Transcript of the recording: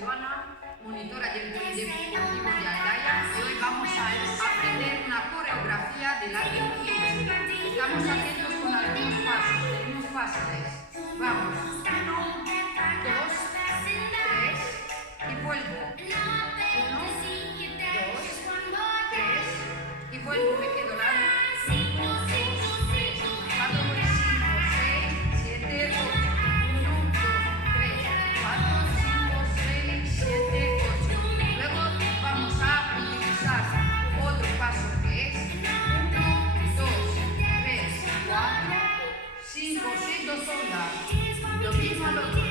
Silvana, monitora del Polideportivo de Aldaya, y hoy vamos a aprender una coreografía del arte egipcio. Estamos atentos con algunos pasos, tenemos fáciles. Vamos, 1, 2, 3 y vuelvo. 1, 2, 3 y vuelvo, me quedo largo. 5, 2, 3, 4, 5, 6, 7, 8. 1, 2, 3, 4, 5, 6, 7, 8. Luego vamos a utilizar otro paso que es 1, 2, 3, 4, 5, 6, 2 ondas. Lo mismo al otro.